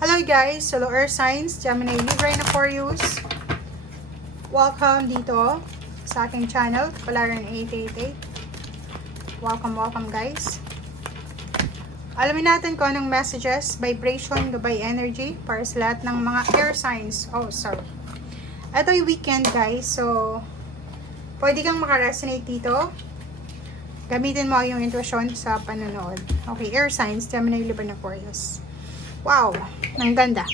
Hello guys, hello Earth Signs, Gemini, Libra, and Aquarius. Welcome dito sa aking channel, Polaran 888. Welcome guys. Alamin natin kung anong messages, vibration, gabay energy para sa lahat ng mga air signs. Ito yung weekend guys, so pwede kang makaresonate dito. Gamitin mo yung intuition sa panonood. Okay, air signs, Gemini, Libra, and Aquarius. Wow, ang ganda.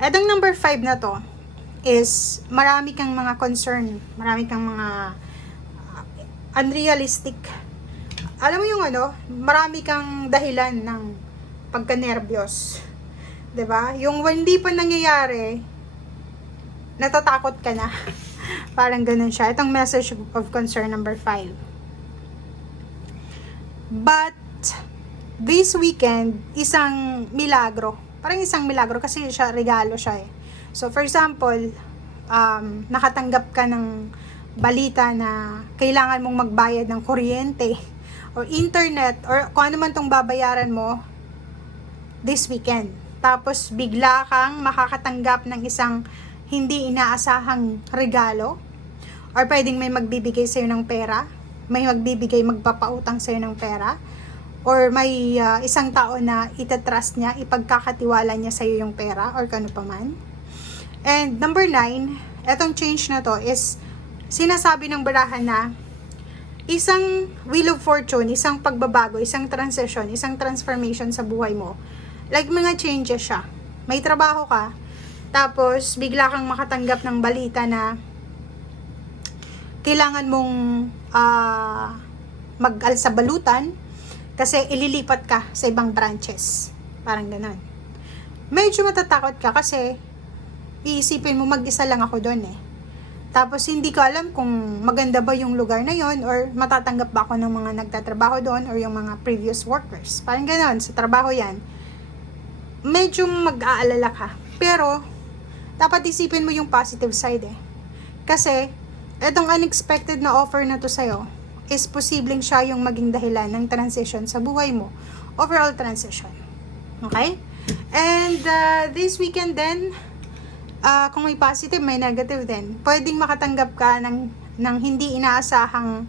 Etong number 5 na to is marami kang mga concern, marami kang mga unrealistic. Alam mo yung marami kang dahilan ng pagka-nervyos. 'Di ba? Yung hindi pa nangyayari, natatakot ka na. Parang ganun siya. Itong message of concern number 5. But this weekend, isang milagro. Parang isang milagro kasi siya, regalo siya eh. So, for example, nakatanggap ka ng balita na kailangan mong magbayad ng kuryente or internet or kung ano man tong babayaran mo this weekend. Tapos, bigla kang makakatanggap ng isang hindi inaasahang regalo or pwedeng may magbibigay sa'yo ng pera, may magpapautang sa'yo ng pera, or may isang tao na itatrust niya, ipagkakatiwala niya sa'yo yung pera or kano pa man. And number 9, etong change na to is sinasabi ng barahan na isang wheel of fortune, isang pagbabago, isang transition, isang transformation sa buhay mo. Like mga changes siya. May trabaho ka, tapos bigla kang makatanggap ng balita na kailangan mong mag-alsabalutan kasi ililipat ka sa ibang branches. Parang ganun. Medyo matatakot ka kasi iisipin mo mag-isa lang ako doon eh. Tapos hindi ko alam kung maganda ba yung lugar na yon or matatanggap ba ako ng mga nagtatrabaho doon or yung mga previous workers. Parang ganun. Sa trabaho yan. Medyo mag-aalala ka. Pero dapat isipin mo yung positive side eh. Kasi etong unexpected na offer na to sa'yo is posibleng siya yung maging dahilan ng transition sa buhay mo. Overall transition. Okay? And this weekend din, kung may positive, may negative din. Pwedeng makatanggap ka ng hindi inaasahang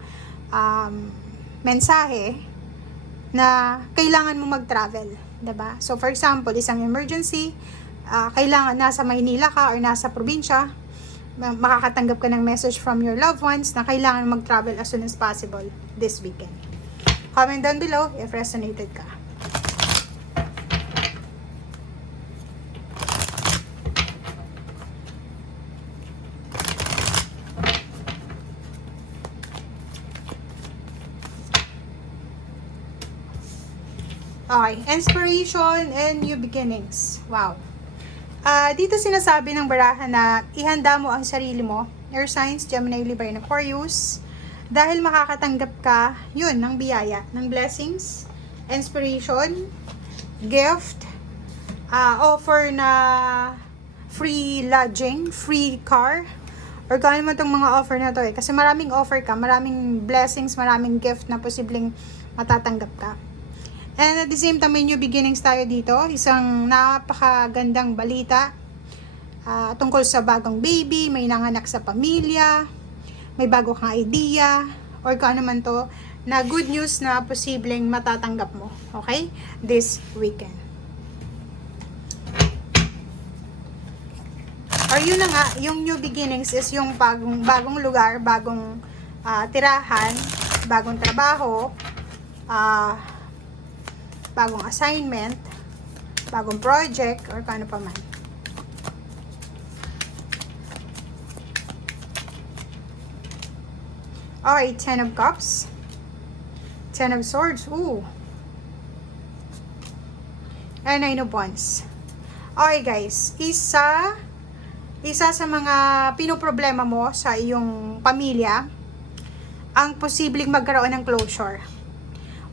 mensahe na kailangan mo mag-travel. Diba? So for example, isang emergency, kailangan nasa Maynila ka or nasa probinsya, makakatanggap ka ng message from your loved ones na kailangan mag-travel as soon as possible this weekend. Comment down below if resonated ka. Okay, inspiration and new beginnings. Wow. Dito sinasabi ng barahan na ihanda mo ang sarili mo, Air Signs, Gemini, Libra, and Aquarius, dahil makakatanggap ka, yun, ng biyaya, ng blessings, inspiration, gift, offer na free lodging, free car, or kung ano man itong mga offer na to eh. Kasi maraming offer ka, maraming blessings, maraming gift na posibleng matatanggap ka. And at the same time, may new beginnings tayo dito. Isang napakagandang balita tungkol sa bagong baby, may nanganak sa pamilya, may bago kang idea, or kung ano man to, na good news na posibleng matatanggap mo. Okay? This weekend. Or yun na nga, yung new beginnings is yung bagong lugar, bagong tirahan, bagong trabaho, bagong assignment, bagong project, or paano pa man. Okay, 10 of Cups. 10 of Swords. Ooh. And 9 of Wands. Okay guys, isa sa mga pinoproblema mo sa iyong pamilya, ang posibleng magkaroon ng closure.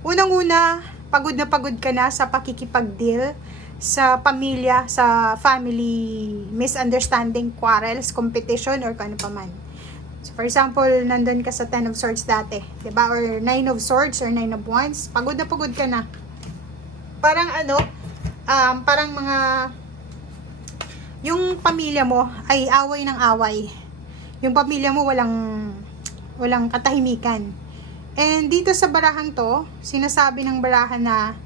Unang-una, pagod na pagod ka na sa pakikipag-deal sa pamilya, sa family misunderstanding, quarrels, competition, or kano pa man. So, for example, nandun ka sa 10 of Swords dati, diba? Or 9 of Swords or 9 of Wands, pagod na pagod ka na. Parang parang yung pamilya mo ay away ng away. Yung pamilya mo walang katahimikan. And dito sa barahang to, sinasabi ng barahan na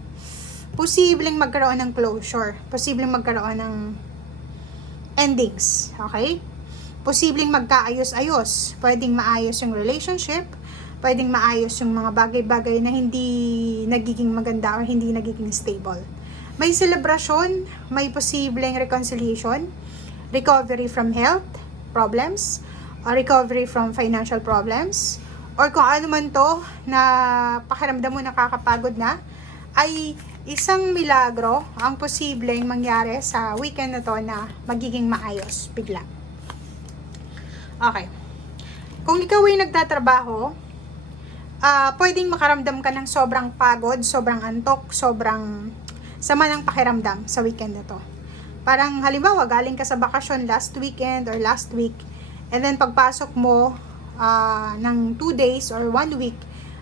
posibleng magkaroon ng closure. Posibleng magkaroon ng endings. Okay? Posibleng magkaayos-ayos. Pwedeng maayos yung relationship. Pwedeng maayos yung mga bagay-bagay na hindi nagiging maganda or hindi nagiging stable. May celebration, may posibleng reconciliation, recovery from health problems, or recovery from financial problems, or kung ano man to na pakiramdam mo nakakapagod na, ay isang milagro ang posibleng mangyari sa weekend na to na magiging maayos bigla. Okay. Kung ikaw ay nagtatrabaho, pwedeng makaramdam ka ng sobrang pagod, sobrang antok, sobrang sama ng pakiramdam sa weekend na to. Parang halimbawa, galing ka sa bakasyon last weekend or last week, and then pagpasok mo ng 2 days or 1 week,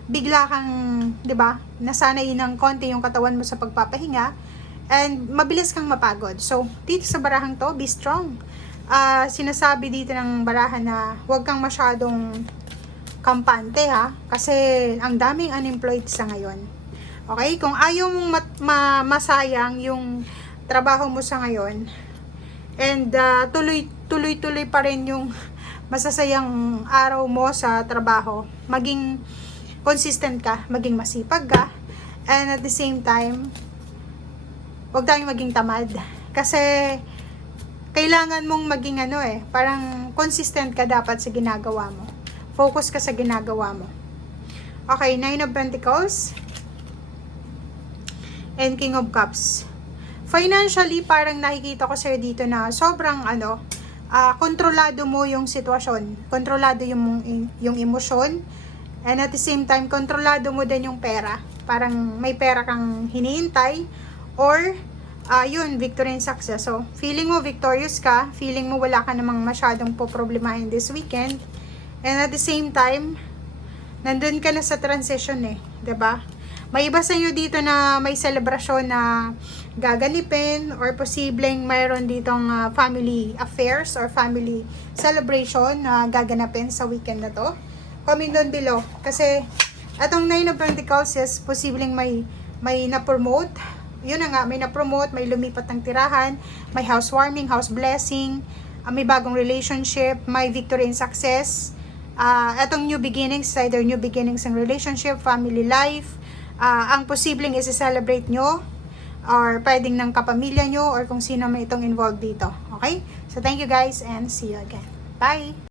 bigla kang, di ba, nasanay ng konti yung katawan mo sa pagpapahinga, and mabilis kang mapagod. So, dito sa barahang to, be strong. Sinasabi dito ng barahan na huwag kang masyadong kampante ha, kasi ang daming unemployed sa ngayon. Okay? Kung ayaw mong masayang yung trabaho mo sa ngayon, and tuloy-tuloy pa rin yung masasayang araw mo sa trabaho, maging consistent ka, maging masipag ka, and at the same time, huwag tayong maging tamad. Kasi, kailangan mong maging parang consistent ka dapat sa ginagawa mo. Focus ka sa ginagawa mo. Okay, 9 of Pentacles and King of Cups. Financially, parang nakikita ko sa'yo dito na sobrang kontrolado mo yung sitwasyon. Kontrolado yung emosyon. And at the same time, kontrolado mo din yung pera. Parang may pera kang hinihintay. Or, victory and success. So, feeling mo victorious ka. Feeling mo wala ka namang masyadong poproblemahin this weekend. And at the same time, nandun ka na sa transition diba? May iba sa inyo dito na may selebrasyon na gaganipin or posibleng mayroon ditong family affairs or family celebration na gaganapin sa weekend na to. Comment down below. Kasi, atong 9 of Pentacles is posibleng may na-promote. Yun na nga, may na-promote, may lumipat ng tirahan, may housewarming, house blessing, may bagong relationship, may victory and success. Etong new beginnings, either new beginnings in relationship, family life, ang posibleng i-celebrate nyo, or pwedeng ng kapamilya nyo, or kung sino may itong involved dito. Okay? So, thank you guys, and see you again. Bye!